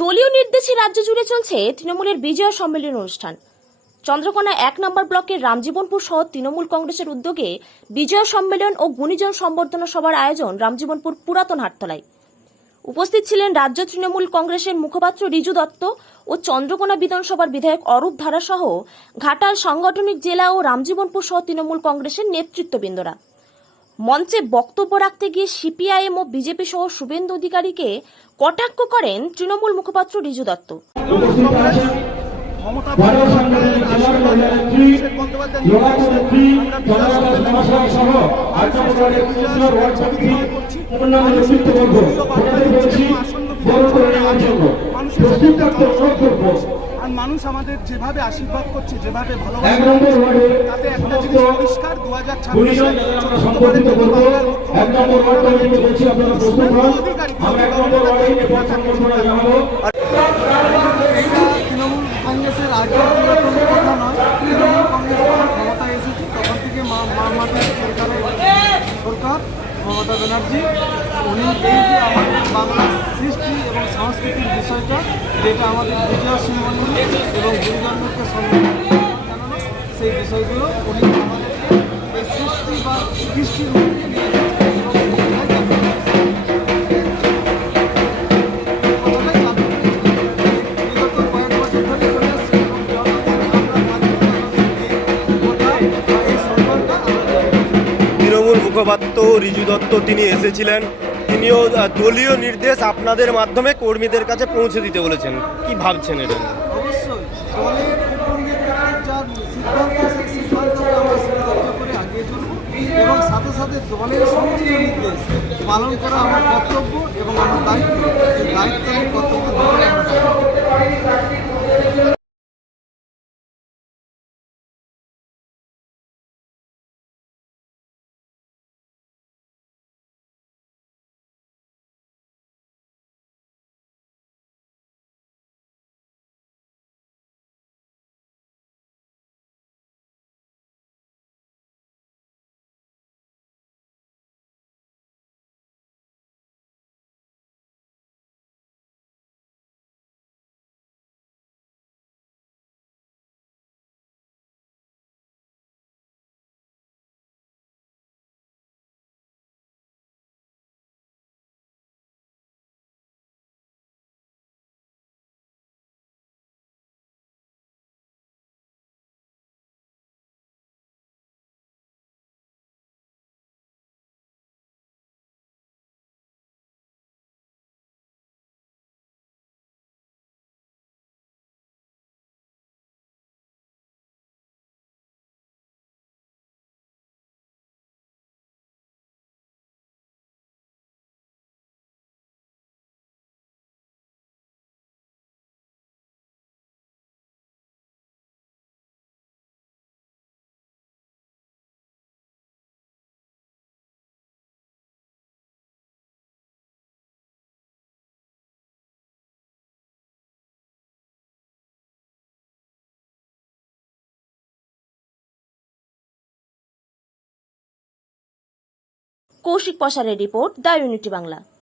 দলীয় নির্দেশে রাজ্য জুড়ে চলছে তৃণমূলের বিজয় সম্মেলন অনুষ্ঠান। চন্দ্রকোনা এক নম্বর ব্লকের রামজীবনপুর সহ তৃণমূল কংগ্রেসের উদ্যোগে বিজয় সম্মেলন ও গুণীজন সম্বর্ধনা সভার আয়োজন রামজীবনপুর পুরাতন হাটতলায়। উপস্থিত ছিলেন রাজ্য তৃণমূল কংগ্রেসের মুখপাত্র রিজু দত্ত ও চন্দ্রকোনা বিধানসভার বিধায়ক অরূপ ধারা সহ ঘাটাল সাংগঠনিক জেলা ও রামজীবনপুর সহ তৃণমূল কংগ্রেসের নেতৃত্ববৃন্দরা। মঞ্চে বক্তব্য রাখতে গিয়ে সিপিআইএম ও বিজেপি সহ শুভেন্দু অধিকারীকে কটাক্ষ করেন তৃণমূল মুখপাত্র রিজু দত্ত। মানুষ আমাদের যেভাবে আশীর্বাদ করছে যেভাবে ভালোবাসা তাতে একটা সমস্ত জিনিস পরিষ্কার দু হাজার তৃণমূল কংগ্রেসের আগের পুরাতন কথা নয় তৃণমূল কংগ্রেস ক্ষমতায় এসেছে তখন থেকে মা মামাদের সরকারের সরকার মমতা ব্যানার্জি, উনি এই যে আমাদের বাংলার সৃষ্টি এবং সংস্কৃতির বিষয়টা, যেটা আমাদের বিজয় সিংহনী এবং গুরুজন্মকে সম্মান জানানো, সেই বিষয়গুলো উনি আমাদেরকে সৃষ্টি বা কৃষ্টির মধ্যে নিয়ে মুখপাত্র রিজু দত্ত তিনি এসেছিলেন। তিনিও দলীয় নির্দেশ আপনাদের মাধ্যমে কর্মীদের কাছে পৌঁছে দিতে বলেছেন। কি ভাবছেন এটা অবশ্যই। এবং সাথে সাথে দলের সমস্ত নির্দেশ পালন করা আমার কর্তব্য এবং আমার দায়িত্ব। কৌশিক পশারের রিপোর্ট দ্য ইউনিটি বাংলা।